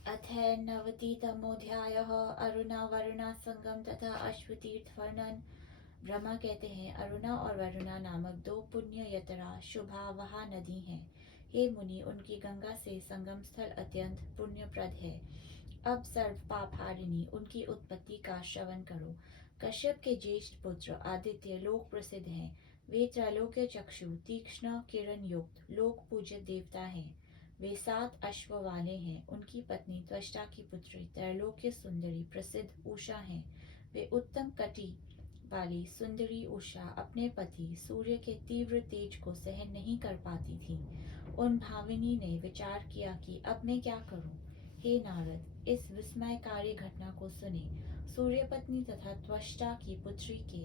अथ 90तमोऽध्यायः अरुणा वरुणा संगम तथा अश्वतीर्थ वर्णन। ब्रह्मा कहते हैं, अरुणा और वरुणा नामक दो पुण्य यतरा शुभा वहा नदी हैं। हे मुनि, उनकी गंगा से संगम स्थल अत्यंत पुण्यप्रद है। अब सर्व पापहारिणी उनकी उत्पत्ति का श्रवण करो। कश्यप के ज्येष्ठ पुत्र आदित्य लोक प्रसिद्ध हैं। वे त्रैलोक्य चक्षु तीक्ष्ण किरण युक्त लोक पूज्य देवता हैं। वे 7 अश्व वाले हैं। उनकी पत्नी त्वष्टा की पुत्री त्रैलोक्य सुंदरी प्रसिद्ध उषा हैं। वे उत्तम कटी वाली सुंदरी उषा अपने पति सूर्य के तीव्र तेज को सहन नहीं कर पाती थी। उन भाविनी ने विचार किया कि अब मैं क्या करूं। हे नारद, इस विस्मयकारी घटना को सुने। सूर्य पत्नी तथा त्वष्टा की पुत्री के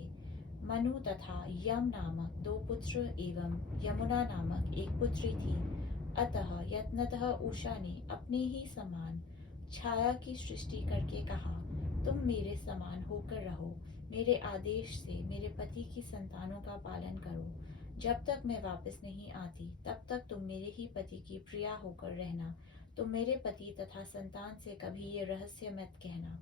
मनु तथा यम नामक 2 पुत्र एवं यमुना नामक एक पुत्री थी। अतः यत्नतः उषा ने अपने ही समान छाया की सृष्टि करके कहा, तुम मेरे समान होकर रहो। मेरे आदेश से मेरे पति की संतानों का पालन करो। जब तक मैं वापस नहीं आती तब तक तुम मेरे ही पति की प्रिया होकर रहना। तुम मेरे पति तथा संतान से कभी ये रहस्य मत कहना।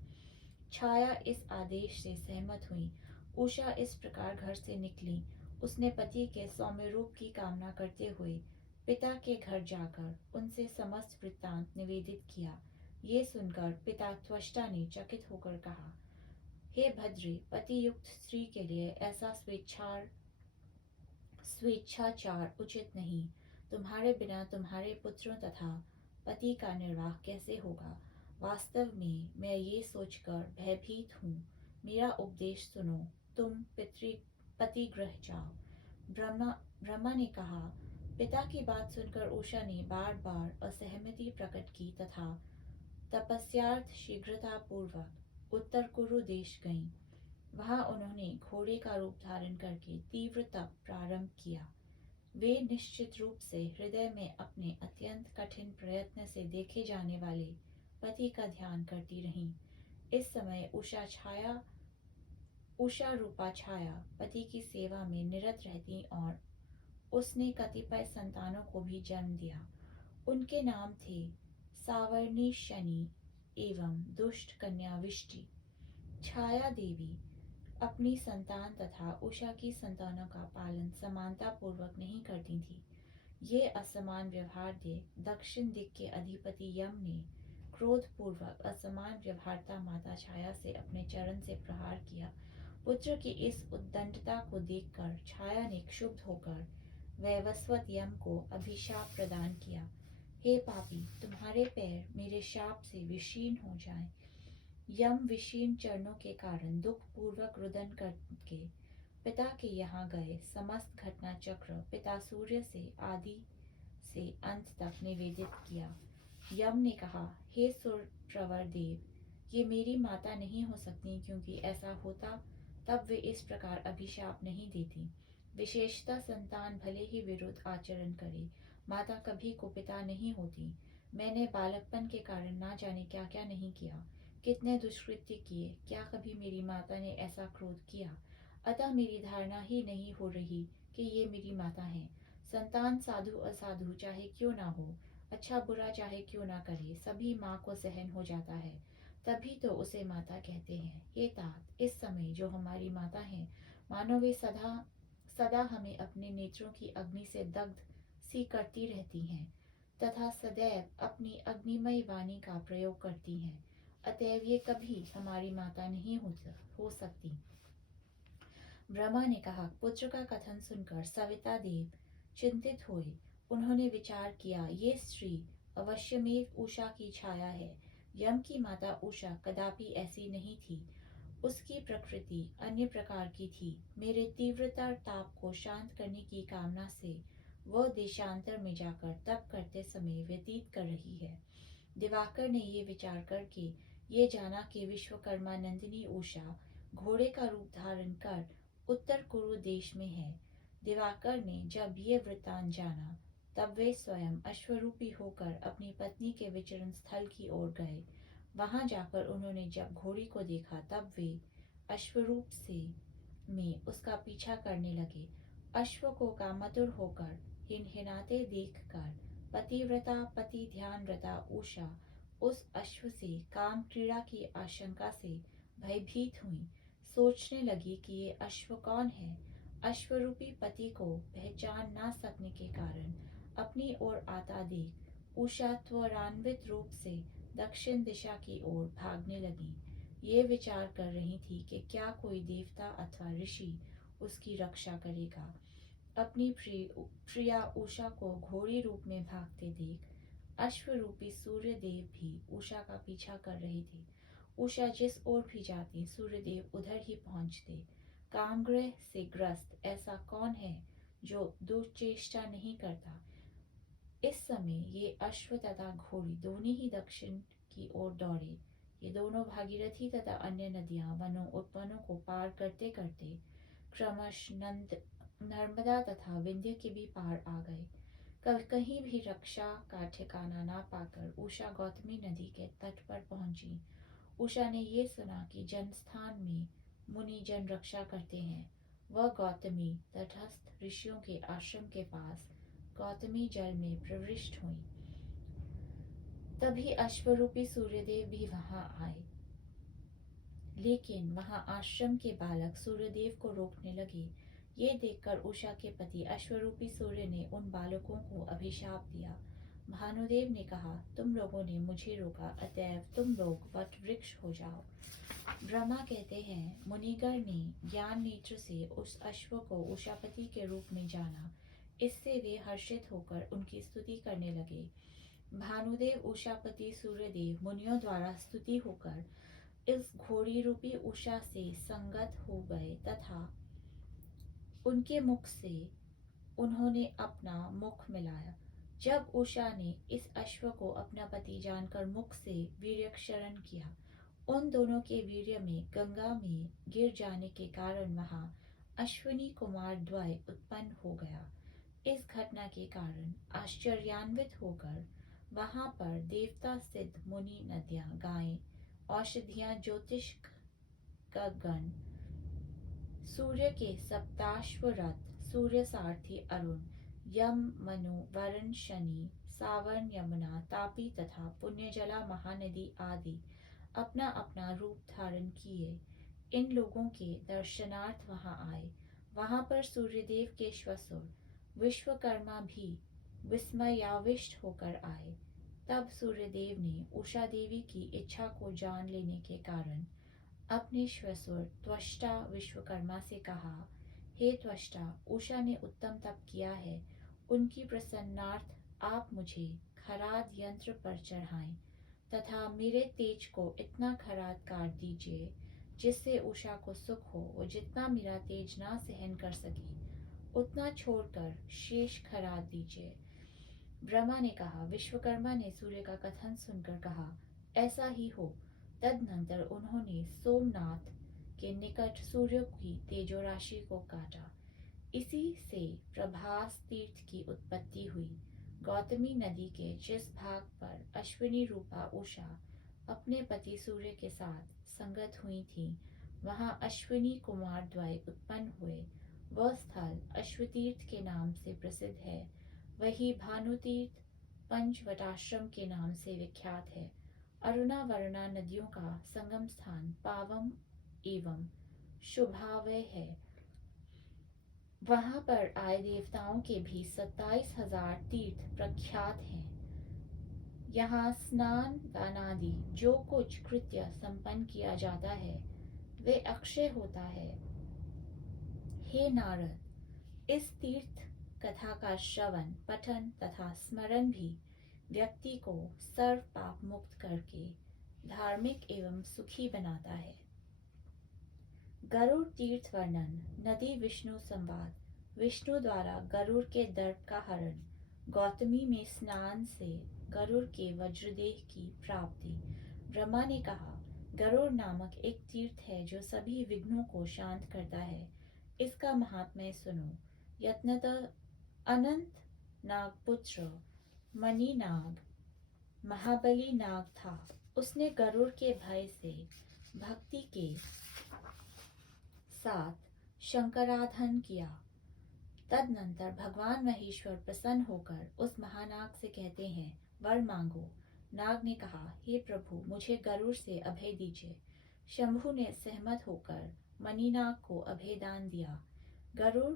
छाया इस आदेश से सहमत हुई। उषा इस प्रकार घर से निकली। उसने पति के सौम्य रूप की कामना करते हुए पिता के घर जाकर उनसे समस्त वृत्तांत निवेदित किया। ये सुनकर पिता त्वष्टा ने चकित होकर कहा, हे भद्रे, पति युक्त स्त्री के लिए ऐसा स्वेच्छाचार उचित नहीं। तुम्हारे बिना तुम्हारे पुत्रों तथा पति का निर्वाह कैसे होगा। वास्तव में मैं ये सोचकर भयभीत हूँ। मेरा उपदेश सुनो। तुम पतिगृह जाओ। ब्रह्मा ने कहा। पिता की बात सुनकर उषा ने बार बार असहमति प्रकट की तथा तपस्यार्थ शीघ्रता पूर्वक उत्तर कुरु देश गईं। वहां उन्होंने घोड़े का रूप धारण करके तीव्र तप प्रारंभ किया। वे निश्चित रूप से हृदय में अपने अत्यंत कठिन प्रयत्न से देखे जाने वाले पति का ध्यान करती रहीं। इस समय उषा रूपा छाया पति की सेवा में निरत रहती और उसने कतिपय संतानों को भी जन्म दिया। उनके नाम थे सावर्णी शनि एवं दुष्ट कन्या विष्टि। छाया देवी अपनी संतान तथा उषा की संतानों का पालन समानता पूर्वक नहीं करती थी। ये असमान व्यवहार देख दक्षिण दिक के अधिपति यम ने क्रोध पूर्वक असमान व्यवहारता माता छाया से अपने चरण से प्रहार किया। पुत्र की इस उद्दंडता को देखकर छाया ने क्षुब्ध होकर वैवस्वत यम को अभिशाप प्रदान किया। हे पापी, तुम्हारे पैर मेरे शाप से विशीर्ण हो जाएं। यम विशीर्ण चरणों के कारण दुख पूर्वक रुदन करके पिता के यहाँ गए। समस्त घटना चक्र पिता सूर्य से आदि से अंत तक निवेदित किया। यम ने कहा, हे सुर प्रवर देव, ये मेरी माता नहीं हो सकती, क्योंकि ऐसा होता तब वे इस प्रकार अभिशाप नहीं देती। विशेषता संतान भले ही विरुद्ध आचरण करे, माता कभी कुपिता नहीं होती। मैंने बालकपन के कारण ना जाने क्या क्या नहीं किया, कितने दुष्कृत्य किए, क्या कभी मेरी माता ने ऐसा क्रोध किया। अतः मेरी धारणा ही नहीं हो रही कि ये मेरी माता है। संतान साधु असाधु चाहे क्यों ना हो, अच्छा बुरा चाहे क्यों ना करे, सभी माँ को सहन हो जाता है, तभी तो उसे माता कहते हैं। ये तात, इस समय जो हमारी माता है, मानो वे सदा सदा हमें अपने नेत्रों की अग्नि से दग्ध सी करती रहती हैं तथा सदैव अपनी अग्निमय वाणी का प्रयोग करती हैं। अतएव ये कभी हमारी माता नहीं हो सकती। ब्रह्मा ने कहा। पुत्र का कथन सुनकर सविता देव चिंतित हुए। उन्होंने विचार किया, ये स्त्री अवश्यमेव उषा की छाया है। यम की माता उषा कदापि ऐसी नहीं थी। उसकी प्रकृति अन्य प्रकार की थी। मेरे तीव्रतर ताप को शांत करने की कामना से वह देशांतर में जाकर तप करते समय व्यतीत कर रही है। दिवाकर ने ये विचार करके ये जाना कि विश्वकर्मा नंदिनी उषा घोड़े का रूप धारण कर उत्तर कुरु देश में है। दिवाकर ने जब ये वृत्तांत जाना तब वे स्वयं अश्वरूपी होकर अपनी पत्नी के विचरण स्थल की ओर गए। वहां जाकर उन्होंने जब घोड़ी को देखा तब वे अश्वरूप से में उसका पीछा करने लगे। अश्व को कामतुर होकर हिनहिनाते देखकर पतिव्रता पति ध्यानव्रता उषा उस अश्व से काम क्रीड़ा की आशंका से भयभीत हुई। सोचने लगी कि ये अश्व कौन है। अश्वरूपी पति को पहचान ना सकने के कारण अपनी ओर आता देख उषा त्वरान्वित रूप से दक्षिण दिशा की ओर भागने लगी। ये विचार कर रही थी कि क्या कोई देवता अथवा ऋषि उसकी रक्षा करेगा। अपनी प्रिया उषा को घोड़ी रूप में भागते देख अश्वरूपी सूर्यदेव भी उषा का पीछा कर रहे थे। उषा जिस ओर भी जाती सूर्यदेव उधर ही पहुंचते। कामग्रह से ग्रस्त ऐसा कौन है जो दुश्चेष्टा नहीं करता। इस समय ये अश्व तथा घोड़ी दोनों ही दक्षिण की ओर दौड़े। ये दोनों भागीरथी तथा अन्य नदियां वनों उपवनों को पार करते करते क्रमश नर्मदा तथा विंध्य के भी पार आ गए। कहीं भी रक्षा का ठिकाना ना पाकर उषा गौतमी नदी के तट पर पहुंची। उषा ने ये सुना कि जनस्थान में मुनि जन रक्षा करते हैं। वह गौतमी तटस्थ ऋषियों के आश्रम के पास गौतमी जल में प्रविष्ट हुई। तभी अश्वरूपी सूर्यदेव भी वहां आए, लेकिन वहां आश्रम के बालक सूर्यदेव को रोकने लगे। ये देखकर उषा के पति अश्वरूपी सूर्य ने उन बालकों को अभिशाप दिया। भानुदेव ने कहा, तुम लोगों ने मुझे रोका, अतएव तुम लोग वट वृक्ष हो जाओ। ब्रह्मा कहते हैं, मुनिगण ने ज्ञान नेत्र से उस अश्व को उषापति के रूप में जाना। इससे वे हर्षित होकर उनकी स्तुति करने लगे। भानुदेव उषापति सूर्यदेव मुनियों द्वारा स्तुति होकर इस घोड़ी रूपी उषा से संगत हो गए तथा उनके मुख से उन्होंने अपना मुख मिलाया। जब उषा ने इस अश्व को अपना पति जानकर मुख से वीर्यक्षरण किया, उन दोनों के वीर्य में गंगा में गिर जाने के कारण वहां अश्विनी कुमार द्वय उत्पन्न हो गया। इस घटना के कारण आश्चर्यान्वित होकर वहां पर देवता सिद्ध मुनि नदियां गायें औषधियां ज्योतिष का गण सूर्य के सप्ताश्व रथ सूर्य सारथी अरुण यम मनु वरुण शनि सावन यमुना तापी तथा पुण्यजला महानदी आदि अपना अपना रूप धारण किए इन लोगों के दर्शनार्थ वहां आए। वहां पर सूर्यदेव के श्वसुर विश्वकर्मा भी विस्मयाविष्ट होकर आए। तब सूर्यदेव ने उषा देवी की इच्छा को जान लेने के कारण अपने श्वसुर त्वष्टा विश्वकर्मा से कहा, हे त्वष्टा, उषा ने उत्तम तप किया है। उनकी प्रसन्नार्थ आप मुझे खराद यंत्र पर चढ़ाएं तथा मेरे तेज को इतना खराद काट दीजिए जिससे उषा को सुख हो। वो जितना मेरा तेज ना सहन कर सके उतना छोड़कर शेष खराद दीजिए। ब्रह्मा ने कहा। विश्वकर्मा ने सूर्य का कथन सुनकर कहा, ऐसा ही हो। तदनंतर उन्होंने सोमनाथ के निकट सूर्य की तेजोराशि को काटा। इसी से प्रभास तीर्थ की उत्पत्ति हुई। गौतमी नदी के जिस भाग पर अश्विनी रूपा उषा अपने पति सूर्य के साथ संगत हुई थी, वहां अश्विनी कुमार द्वय उत्पन्न हुए। वह स्थल अश्वतीर्थ के नाम से प्रसिद्ध है। वही भानुतीर्थ पंचवटाश्रम के नाम से विख्यात है। अरुणा वरुणा नदियों का संगम स्थान पावम एवं शुभावय है। वहां पर आए देवताओं के भी 27,000 तीर्थ प्रख्यात हैं। यहाँ स्नान दानादि जो कुछ कृत्य संपन्न किया जाता है वे अक्षय होता है। हे नारद, इस तीर्थ कथा का श्रवण पठन तथा स्मरण भी व्यक्ति को सर्व पाप मुक्त करके धार्मिक एवं सुखी बनाता है। गरुड़ तीर्थ वर्णन। नदी विष्णु संवाद। विष्णु द्वारा गरुड़ के दर्प का हरण। गौतमी में स्नान से गरुड़ के वज्रदेह की प्राप्ति। ब्रह्मा ने कहा, गरुड़ नामक एक तीर्थ है जो सभी विघ्नों को शांत करता है। इसका महात्म्य सुनो। यत्नतः अनंत नागपुत्र मणिनाग महाबली नाग था। उसने गरुड़ के भय से भक्ति के साथ शंकराधन किया। तदनंतर भगवान महेश्वर प्रसन्न होकर उस महानाग से कहते हैं, वर मांगो। नाग ने कहा, हे प्रभु, मुझे गरुड़ से अभय दीजिए। शंभु ने सहमत होकर मणिनाग को अभय दान दिया। गरुड़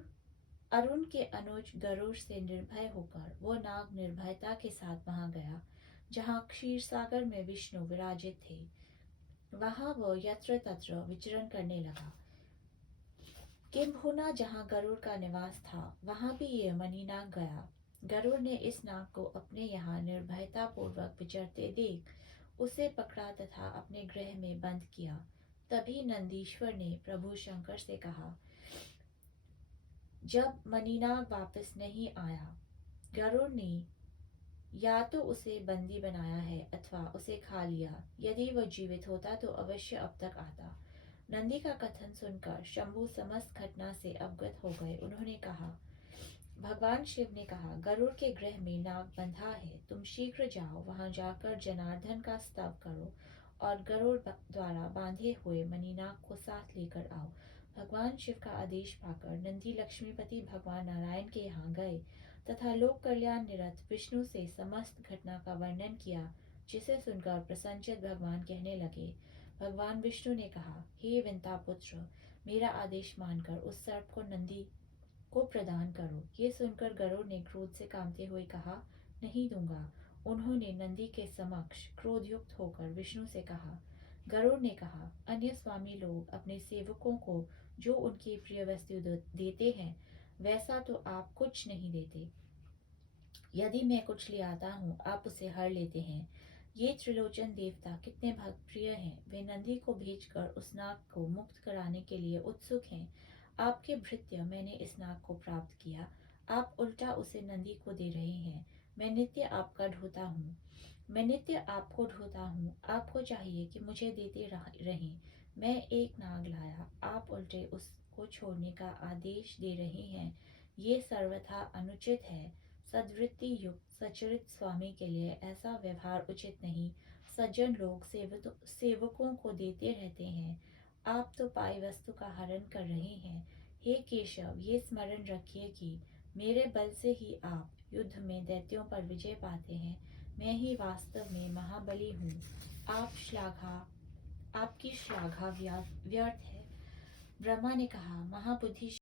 अरुण के अनुज गरुड़ से निर्भय होकर वो नाग निर्भयता के साथ वहां गया जहां क्षीर सागर में विष्णु विराजित थे। वहां वह यत्र तत्र विचरण करने लगा। किंभुना जहां गरुड़ का निवास था वहां भी ये मणिनाग गया। गरुड़ ने इस नाग को अपने यहाँ निर्भयता पूर्वक विचरते देख उसे पकड़ा तथा अपने गृह में बंद किया। तभी नंदीश्वर ने प्रभु शंकर से कहा, जब मणिनाग वापस नहीं आया, गरुड़ ने या तो उसे बंदी बनाया है अथवा उसे खा लिया। यदि वह जीवित होता तो अवश्य अब तक आता। नंदी का कथन सुनकर शंभु समस्त घटना से अवगत हो गए। उन्होंने कहा, भगवान शिव ने कहा, गरुड़ के गृह में नाग बंधा है, तुम शीघ्र जाओ, वहां जाकर जनार्दन का स्तव करो और गरुड़ द्वारा बांधे हुए मणिनाग को साथ लेकर आओ। भगवान शिव का आदेश पाकर नंदी लक्ष्मीपति भगवान नारायण के यहाँ गए तथा लोक कल्याण निरत विष्णु से समस्त घटना का वर्णन किया, जिसे सुनकर प्रसन्नचित्त भगवान कहने लगे। भगवान विष्णु ने कहा, हे विंता पुत्र, मेरा आदेश मानकर उस सर्प को नंदी को प्रदान करो। ये सुनकर गरुड़ ने क्रोध से कांपते हुए कहा, नहीं दूंगा। उन्होंने नंदी के समक्ष क्रोधयुक्त होकर विष्णु से कहा। गरुड़ ने कहा, अन्य स्वामी लोग अपने सेवकों को जो उनकी प्रिय वस्तु देते हैं वैसा तो आप कुछ नहीं देते। यदि मैं कुछ ले आता हूँ आप उसे हर लेते हैं। ये त्रिलोचन देवता कितने भक्तप्रिय हैं। वे नंदी को भेजकर उस नाग को मुक्त कराने के लिए उत्सुक हैं। आपके भृत्य मैंने इस नाग को प्राप्त किया, आप उल्टा उसे नंदी को दे रहे हैं। मैं नित्य आपका ढोता हूँ, मैं नित्य आपको ढोता हूँ। आपको चाहिए कि मुझे देते रहें। मैं एक नाग लाया, आप उल्टे उसको छोड़ने का आदेश दे रहे हैं। ये सर्वथा अनुचित है। सद्वृत्ति युक्त सचरित स्वामी के लिए ऐसा व्यवहार उचित नहीं। सज्जन लोग सेवकों को देते रहते हैं, आप तो पाई वस्तु का हरण कर रहे हैं। हे केशव, ये स्मरण रखिए कि मेरे बल से ही आप युद्ध में दैत्यों पर विजय पाते हैं। मैं ही वास्तव में महाबली हूँ। आपकी श्लाघा व्यर्थ है। ब्रह्मा ने कहा, महाबुद्धि